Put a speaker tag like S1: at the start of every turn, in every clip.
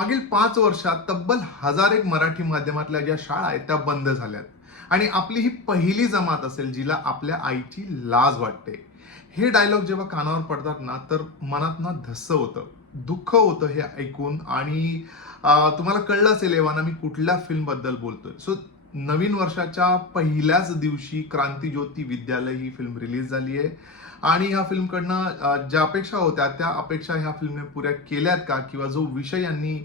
S1: मागील पाच वर्षात तब्बल हजार एक मराठी माध्यमातल्या ज्या शाळा आहेत त्या बंद झाल्यात. आणि आपली ही पहिली जमात असेल जिला आपल्या आईची लाज वाटते. हे डायलॉग जेव्हा कानावर पडतात ना तर मनात ना धस्स होतं. दुःख होतं हे ऐकून आणि तुम्हाला कळलं असेल एव्हाना मी कुठल्या फिल्मबद्दल बोलतोय. सो नवीन वर्षाच्या पहिल्याच दिवशी क्रांतीज्योती विद्यालय ही फिल्म रिलीज झाली आहे. आणि ह्या फिल्मकडनं ज्या अपेक्षा होत्या त्या अपेक्षा ह्या फिल्मने पुऱ्या केल्यात का? किंवा जो विषय यांनी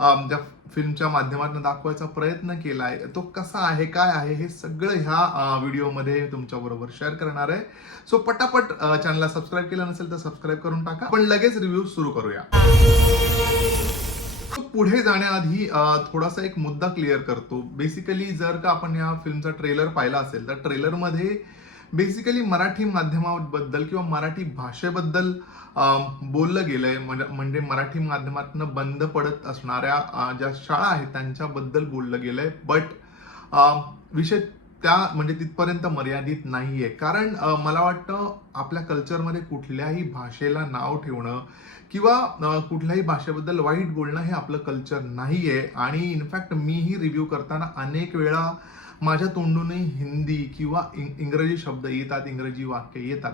S1: त्या फिल्मच्या माध्यमातून दाखवायचा प्रयत्न केला आहे तो कसा आहे काय आहे हे सगळं ह्या व्हिडिओमध्ये तुमच्या बरोबर शेअर करणार आहे. सो पटापट चॅनलला सबस्क्राईब केलं नसेल तर सबस्क्राईब करून टाका. पण लगेच रिव्ह्यू सुरू करूया. पुढे जाण्याआधी थोडासा एक मुद्दा क्लिअर करतो. बेसिकली जर का आपण या फिल्मचा ट्रेलर पाहिला असेल तर ट्रेलरमध्ये बेसिकली मराठी माध्यमाबद्दल किंवा मराठी भाषेबद्दल बोललं गेलंय. म्हणजे म्हणजे मराठी माध्यमातून बंद पडत असणाऱ्या ज्या शाळा आहेत त्यांच्याबद्दल बोललं गेलंय. बट विषय त्या म्हणजे तिथपर्यंत मर्यादित नाहीये. कारण मला वाटतं आपल्या कल्चरमध्ये कुठल्याही भाषेला नाव ठेवणं किंवा कुठल्याही भाषेबद्दल वाईट बोलणं हे आपलं कल्चर नाहीये. आणि इनफॅक्ट मीही रिव्ह्यू करताना अनेक वेळा माझ्या तोंडूनही हिंदी किंवा इंग्रजी शब्द येतात इंग्रजी वाक्य येतात.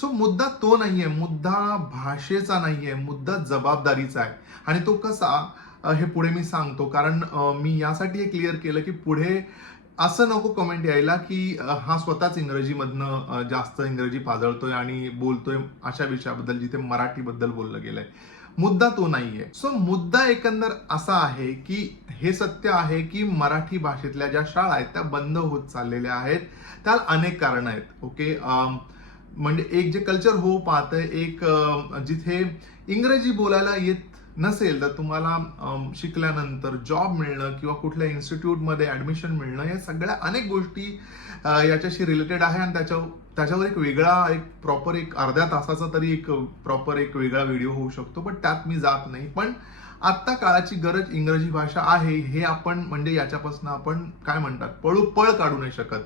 S1: सो मुद्दा तो नाहीये. मुद्दा भाषेचा नाहीये. मुद्दा जबाबदारीचा आहे. आणि तो कसा हे पुढे मी सांगतो. कारण मी यासाठी हे क्लिअर केलं की पुढे असं नको कमेंट यायला की हा स्वतःच इंग्रजीमधनं जास्त इंग्रजी पाजळतोय आणि बोलतोय अशा विषयाबद्दल जिथे मराठीबद्दल बोललं गेलंय. मुद्दा तो नाहीये. सो मुद्दा एकंदर असा आहे की हे सत्य आहे की मराठी भाषेतल्या ज्या शाळा आहेत त्या बंद होत चाललेल्या आहेत. त्याला अनेक कारण आहेत ओके? म्हणजे एक जे कल्चर होऊ पाहतंय एक जिथे इंग्रजी बोलायला येत नसेल तर तुम्हाला शिकल्यानंतर जॉब मिळणं किंवा कुठल्या इन्स्टिट्यूटमध्ये ॲडमिशन मिळणं या सगळ्या अनेक गोष्टी याच्याशी रिलेटेड आहे आणि त्याच्या त्याच्यावर एक वेगळा एक प्रॉपर एक अर्ध्या तासाचा तरी एक प्रॉपर एक वेगळा व्हिडिओ होऊ शकतो पण त्यात मी जात नाही. पण आत्ता काळाची गरज इंग्रजी भाषा आहे हे आपण म्हणजे याच्यापासून आपण काय म्हणतात पळू पळ काढू नाही शकत.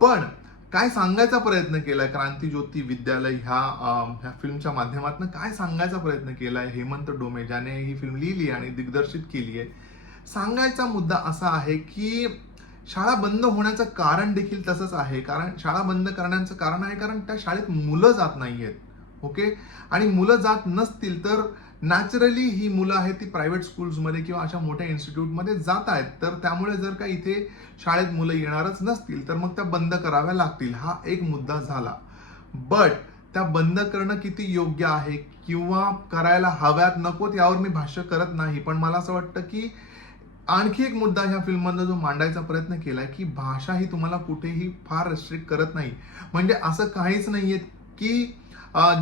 S1: पण काय सांगायचा प्रयत्न केलाय? क्रांतीज्योती विद्यालय ह्या ह्या फिल्मच्या माध्यमातून काय सांगायचा प्रयत्न केलाय? हेमंत डोमे ज्याने ही फिल्म लिहिली आणि दिग्दर्शित केली आहे. सांगायचा मुद्दा असा आहे की शाळा बंद होण्याचं कारण देखील तसंच आहे. कारण शाळा बंद करण्याचं कारण आहे कारण त्या शाळेत मुलं जात नाही आहेत ओके? आणि मुलं जात नसतील तर नॅचरली ही मुलं आहेत ती प्रायव्हेट स्कूल्समध्ये किंवा अशा मोठ्या इन्स्टिट्यूटमध्ये जात आहेत. तर त्यामुळे जर का इथे शाळेत मुलं येणारच नसतील तर मग त्या बंद कराव्या लागतील. हा एक मुद्दा झाला. बट त्या बंद करणं किती योग्य आहे किंवा करायला हव्यात नकोत यावर मी भाष्य करत नाही. पण मला असं वाटतं की आणखी एक मुद्दा ह्या फिल्ममधनं जो मांडायचा प्रयत्न केला की भाषा ही तुम्हाला कुठेही फार रेस्ट्रिक्ट करत नाही. म्हणजे असं काहीच नाहीये की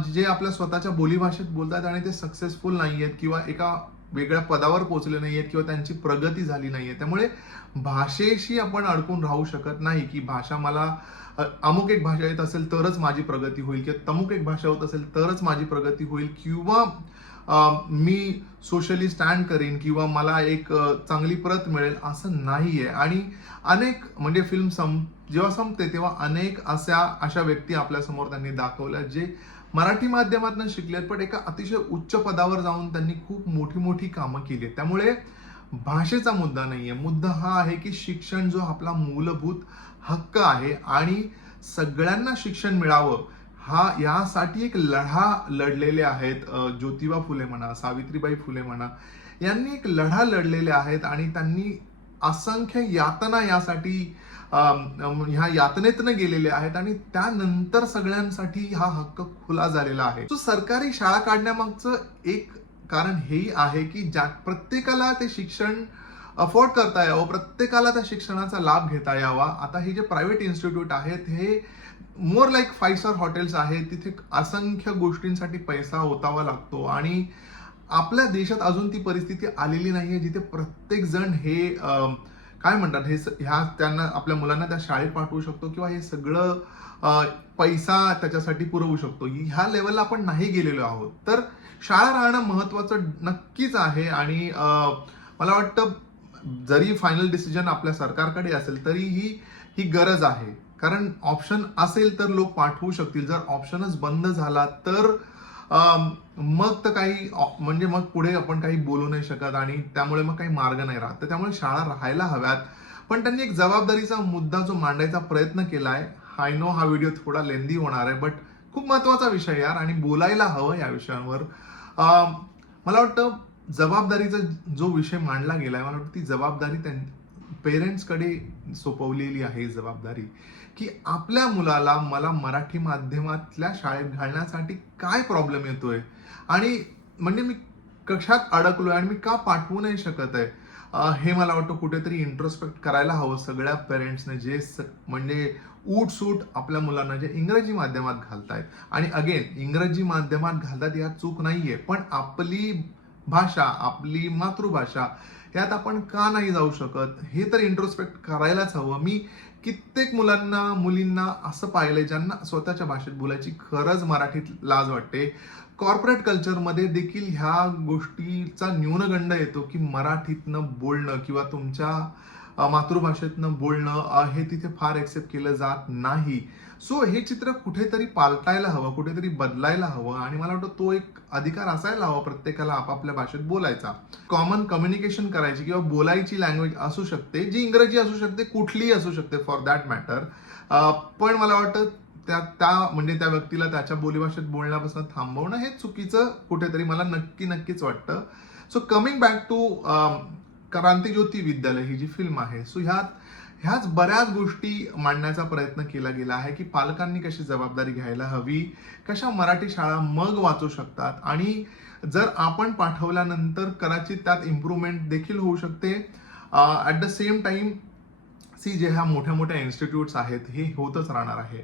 S1: जे आपल्या स्वतःच्या बोलीभाषेत बोलतात आणि ते सक्सेसफुल नाही आहेत किंवा एका वेगळ्या पदावर पोचले नाही आहेत किंवा त्यांची प्रगती झाली नाही आहे त्यामुळे भाषेशी आपण अडकून राहू शकत नाही की भाषा मला अमुक एक भाषा येत असेल तरच माझी प्रगती होईल किंवा तमुक एक भाषा होत असेल तरच माझी प्रगती होईल किंवा मी सोशली स्टँड करेन किंवा मला एक चांगली प्रत मिळेल असं नाही आहे आणि अनेक म्हणजे फिल्म सम जेव्हा संपते तेव्हा अनेक अशा अशा व्यक्ती आपल्यासमोर त्यांनी दाखवल्या जे मराठी माध्यमातून शिकलेत पण एका अतिशय उच्च पदावर जाऊन त्यांनी खूप मोठी मोठी कामं केली आहेत. त्यामुळे भाषेचा मुद्दा नाही आहे मुद्दा हा आहे की शिक्षण जो आपला मूलभूत हक्क आहे आणि सगळ्यांना शिक्षण मिळावं हा यासाठी एक लढा लढलेले आहेत ज्योतिबा फुले म्हणा सावित्रीबाई फुले म्हणा यांनी एक लढा लढलेले आहेत आणि त्यांनी असंख्य यातना यासाठी ह्या यातनेतनं गेलेले आहेत आणि त्यानंतर सगळ्यांसाठी हा हक्क खुला झालेला आहे. सो सरकारी शाळा काढण्यामागचं एक कारण हेही आहे की ज्या प्रत्येकाला ते शिक्षण अफोर्ड करता यावं प्रत्येकाला त्या शिक्षणाचा लाभ घेता यावा. आता हे जे प्रायव्हेट इन्स्टिट्यूट आहेत हे more like five star hotels आहेत. तिथे असंख्य गोष्टींसाठी पैसा ओतावा लागतो आणि आपल्या देशात अजून ती परिस्थिती आलेली नाही आहे जिथे प्रत्येक जण हे काय म्हणतात हे ह्या त्यांना आपल्या मुलांना त्या शाळेत पाठवू शकतो किंवा हे सगळं पैसा त्याच्यासाठी पुरवू शकतो. ह्या लेवलला आपण नाही गेलेलो आहोत. तर शाळा राहणं महत्वाचं नक्कीच आहे आणि मला वाटतं जरी फायनल डिसिजन आपल्या सरकारकडे असेल तरीही ही गरज आहे. कारण ऑप्शन असेल तर लोक पाठवू शकतील. जर ऑप्शनच बंद झाला तर मग तर काही म्हणजे मग पुढे आपण काही बोलू नाही शकत आणि त्यामुळे मग काही मार्ग नाही राहत. तर त्यामुळे शाळा राहायला हव्यात. पण त्यांनी एक जबाबदारीचा मुद्दा जो मांडायचा प्रयत्न केला आहे आय नो हा व्हिडिओ थोडा लेंदी होणार आहे बट खूप महत्त्वाचा विषय यार आणि बोलायला हवं या विषयांवर. मला वाटतं जबाबदारीचा जो विषय मांडला गेला आहे मला वाटतं ती जबाबदारी त्यां पेरेंट्सकडे सोपवलेली आहे जबाबदारी. की आपल्या मुलाला मला मराठी माध्यमातल्या शाळेत घालण्यासाठी काय प्रॉब्लेम येतोय? आणि म्हणजे मी कशात अडकलोय आणि मी का पाठवू नाही शकत आहे? हे मला वाटतं कुठेतरी इंट्रोस्पेक्ट करायला हवं सगळ्या पेरेंट्सने जे स- म्हणजे उठ सूट आपल्या मुलांना जे इंग्रजी माध्यमात घालतायत. आणि अगेन इंग्रजी माध्यमात घालतात यात चूक नाहीये. पण आपली भाषा आपली मातृभाषा यात आपण का नाही जाऊ शकत? हे तर इंट्रोस्पेक्ट करायलाच हवं. मी कित्येक मुलांना मुलींना असं पाहिलंय ज्यांना स्वतःच्या भाषेत बोलायची खरंच मराठीत लाज वाटते. कॉर्पोरेट कल्चरमध्ये देखील ह्या गोष्टीचा न्यूनगंड येतो की मराठीतनं बोलणं किंवा तुमच्या मातृभाषेतनं बोलणं हे तिथे फार एक्सेप्ट केलं जात नाही. सो हे चित्र कुठेतरी पालटायला हवं कुठेतरी बदलायला हवं आणि मला वाटतं तो एक अधिकार असायला हवा प्रत्येकाला आपापल्या भाषेत बोलायचा. कॉमन कम्युनिकेशन करायची किंवा बोलायची लँग्वेज असू शकते जी इंग्रजी असू शकते कुठलीही असू शकते फॉर दॅट मॅटर पण मला वाटतं त्या त्या म्हणजे त्या व्यक्तीला त्याच्या बोलीभाषेत बोलण्यापासून थांबवणं हे चुकीचं कुठेतरी मला नक्की नक्कीच वाटतं. So coming back to Krantijyoti Vidyalaya he G film आहे सो ह्यात ह्याच बऱ्याच गोष्टी मांडण्याचा प्रयत्न केला गेला आहे की पालकांनी कशी जबाबदारी घ्यायला हवी कशा मराठी शाळा मग वाचू शकतात आणि जर आपण पाठवल्यानंतर कदाचित त्यात इम्प्रूव्हमेंट देखील होऊ शकते. ॲट द सेम टाईम सी जे ह्या मोठ्या मोठ्या इन्स्टिट्यूट्स आहेत हे होतच राहणार आहे.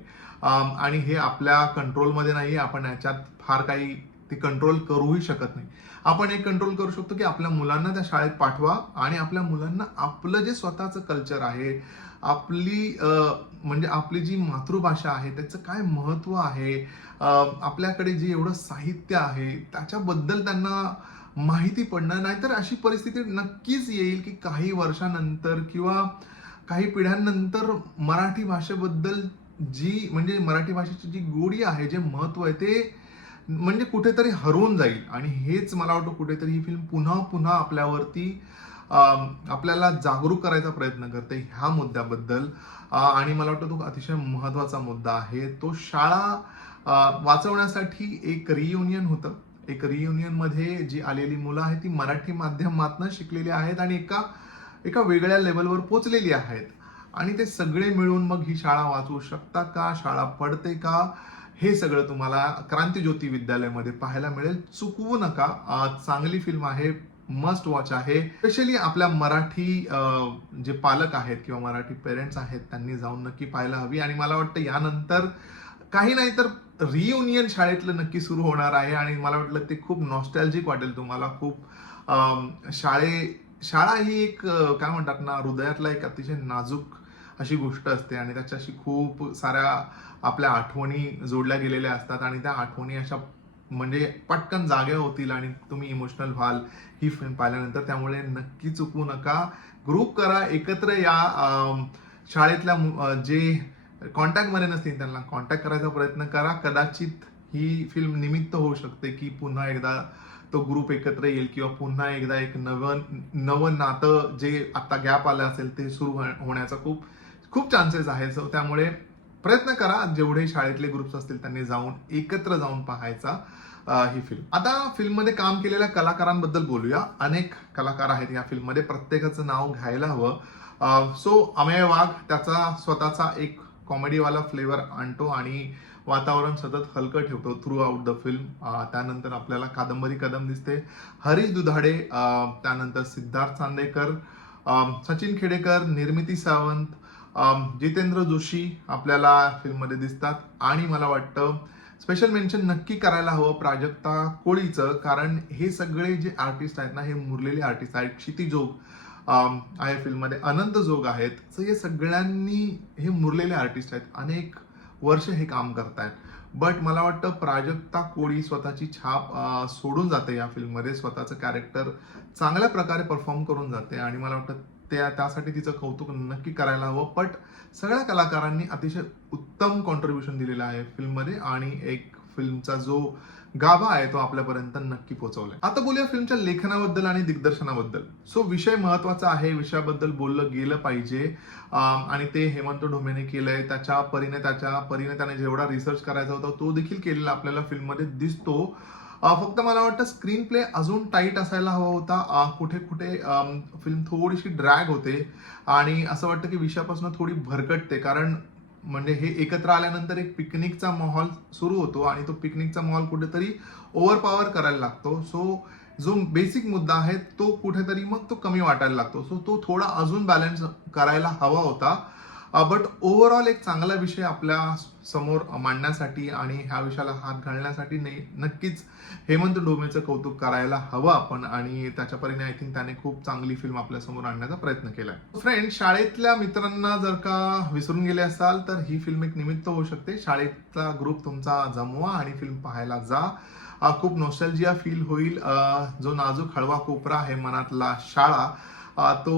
S1: आणि हे आपल्या कंट्रोलमध्ये नाही आपण याच्यात फार काही ती कंट्रोल करूही शकत नाही. आपण एक कंट्रोल करू शकतो की आपल्या मुलांना त्या शाळेत पाठवा आणि आपल्या मुलांना आपलं जे स्वतःचं कल्चर आहे आपली म्हणजे आपली जी मातृभाषा आहे त्याचं काय महत्त्व आहे आपल्याकडे जे एवढं साहित्य आहे त्याच्याबद्दल त्यांना माहिती पडणं नाहीतर अशी परिस्थिती नक्कीच येईल की काही वर्षानंतर किंवा काही पिढ्यांनंतर मराठी भाषेबद्दल जी म्हणजे मराठी भाषेची जी गोडी आहे जे महत्त्व आहे ते म्हणजे कुठेतरी हरवून जाईल. आणि हेच मला वाटतं कुठेतरी ही फिल्म पुन्हा पुन्हा आपल्यावरती आपल्याला जागरूक करायचा प्रयत्न करते ह्या मुद्द्याबद्दल. आणि मला वाटतं तो अतिशय महत्त्वाचा मुद्दा आहे. तो शाळा वाचवण्यासाठी एक रियुनियन होतं. एक रियुनियनमध्ये जी आलेली मुलं आहेत ती मराठी माध्यमातनं शिकलेली आहेत आणि एका एका वेगळ्या लेवलवर पोचलेली आहेत. आणि ते सगळे मिळून मग ही शाळा वाचवू शकता का? शाळा पडते का? हे सगळं तुम्हाला क्रांतीज्योती विद्यालयामध्ये पाहायला मिळेल. चुकवू नका. चांगली फिल्म आहे मस्ट वॉच आहे. स्पेशली आपल्या मराठी जे पालक आहेत किंवा मराठी पेरेंट्स आहेत त्यांनी जाऊन नक्की पाहायला हवी. आणि मला वाटतं यानंतर काही नाही तर रियुनियन शाळेतलं नक्की सुरू होणार आहे. आणि मला वाटलं ते खूप नॉस्टॅल्जिक वाटेल तुम्हाला. खूप शाळे शाळा ही एक काय म्हणतात ना हृदयातला एक अतिशय नाजूक अशी गोष्ट असते आणि त्याच्याशी खूप साऱ्या आपल्या आठवणी जोडल्या गेलेल्या असतात आणि त्या आठवणी अशा म्हणजे पटकन जाग्या होतील आणि तुम्ही इमोशनल व्हाल ही फिल्म पाहिल्यानंतर. त्यामुळे नक्की चुकू नका. ग्रुप करा एकत्र या. शाळेतल्या मु- जे कॉन्टॅक्टमध्ये नसतील त्यांना कॉन्टॅक्ट करायचा प्रयत्न करा. कदाचित ही फिल्म निमित्त होऊ शकते की पुन्हा एकदा तो ग्रुप एकत्र येईल किंवा पुन्हा एकदा एक नवं नवं नातं जे आता गॅप आलं असेल ते सुरू होण्याचा खूप खूप चान्सेस आहेत. सो त्यामुळे प्रयत्न करा जेवढे शाळेतले ग्रुप्स असतील त्यांनी जाऊन एकत्र जाऊन पाहायचा ही फिल्म आता फिल्ममध्ये काम केलेल्या कलाकारांबद्दल बोलूया. अनेक कलाकार आहेत या फिल्ममध्ये प्रत्येकाचं नाव घ्यायला हवं. सो अमेय वाघ त्याचा स्वतःचा एक कॉमेडीवाला फ्लेवर आणतो आणि वातावरण सतत हलकं ठेवतो थ्रू आउट द फिल्म त्यानंतर आपल्याला कादंबरी कदम दिसते. हरीश दुधाडे त्यानंतर सिद्धार्थ चांदेकर सचिन खेडेकर निर्मिती सावंत जितेंद्र जोशी आपल्याला फिल्ममध्ये दिसतात. आणि मला वाटतं स्पेशल मेन्शन नक्की करायला हवं प्राजक्ता कोळीचं कारण हे सगळे जे आर्टिस्ट आहेत ना हे मुरलेले आर्टिस्ट आहेत. क्षितिजोग आहे फिल्ममध्ये अनंत जोग आहेत. सो हे सगळ्यांनी हे मुरलेले आर्टिस्ट आहेत. अनेक वर्ष हे काम करतायत. बट मला वाटतं प्राजक्ता कोळी स्वतःची छाप सोडून जाते या फिल्ममध्ये स्वतःचं कॅरेक्टर चांगल्या प्रकारे परफॉर्म करून जाते. आणि मला वाटतं त्या त्यासाठी तिचं कौतुक नक्की करायला हवं. बट सगळ्या कलाकारांनी अतिशय उत्तम कॉन्ट्रीब्युशन दिलेलं आहे फिल्ममध्ये आणि एक फिल्मचा जो गाभा आहे तो आपल्यापर्यंत नक्की पोहोचवलाय. आता बोलूया फिल्मच्या लेखनाबद्दल आणि दिग्दर्शनाबद्दल. सो विषय महत्त्वाचा आहे विषयाबद्दल बोललं गेलं पाहिजे. आणि ते हेमंत ढोमेने केलंय. त्याच्या परीने त्याच्या परीने त्याने जेवढा रिसर्च करायचा होता तो देखील केलेला आपल्याला फिल्ममध्ये दिसतो. फक्त मला वाटतं स्क्रीन प्ले अजून टाईट असायला हवा होता. कुठे कुठे फिल्म थोडीशी ड्रॅग होते. आणि असं वाटतं की विषयापासून थोडी भरकटते. कारण म्हणजे हे एकत्र आल्यानंतर एक पिकनिकचा माहोल सुरू होतो आणि तो पिकनिकचा माहोल कुठेतरी ओव्हरपॉवर करायला लागतो. सो जो बेसिक मुद्दा आहे तो कुठेतरी मग तो कमी वाटायला लागतो. सो तो थोडा अजून बॅलन्स करायला हवा होता. Uh, बट ओव्हरऑल एक चांगला विषय आपल्यासमोर मांडण्यासाठी आणि ह्या विषयाला हात घालण्यासाठी नाही नक्कीच हेमंत डोमेचं कौतुक करायला हवं आपण. आणि त्याच्या परीने आय थिंक त्याने खूप चांगली फिल्म आपल्यासमोर आणण्याचा प्रयत्न केला फ्रेंड शाळेतल्या मित्रांना जर का विसरून गेले असाल तर ही फिल्म एक निमित्त होऊ शकते. शाळेतला ग्रुप तुमचा जमवा आणि फिल्म पाहायला जा. Uh, खूप नॉस्टॅल्जिया फील होईल. Uh, जो नाजूक हळवा कोपरा आहे मनातला शाळा तो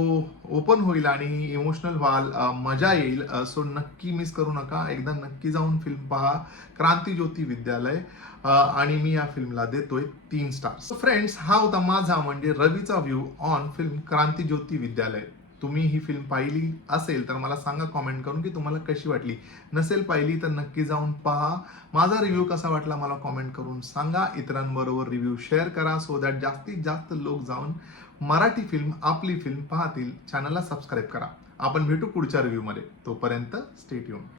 S1: ओपन होईल आणि इमोशनल व्हाल मजा येईल. सो नक्की मिस करू नका. एकदा नक्की जाऊन फिल्म पहा. क्रांती ज्योती विद्यालय. आणि मी या फिल्मला देतोय तीन स्टार्स फ्रेंड्स हा होता माझा म्हणजे रवीचा view on film Kranti Jyoti Vidyalaya. तुम्ही ही फिल्म पाहिली असेल तर मला सांगा कॉमेंट करून की तुम्हाला कशी वाटली. नसेल पाहिली तर नक्की जाऊन पहा. माझा रिव्ह्यू कसा वाटला मला कॉमेंट करून सांगा. इतरांबरोबर रिव्ह्यू शेअर करा सो दॅट जास्तीत जास्त लोक जाऊन मराठी फिल्म आपली फिल्म पाहतील. चॅनलला सबस्क्राईब करा. आपण भेटू पुढच्या रिव्ह्यूमध्ये तोपर्यंत स्टेट येऊन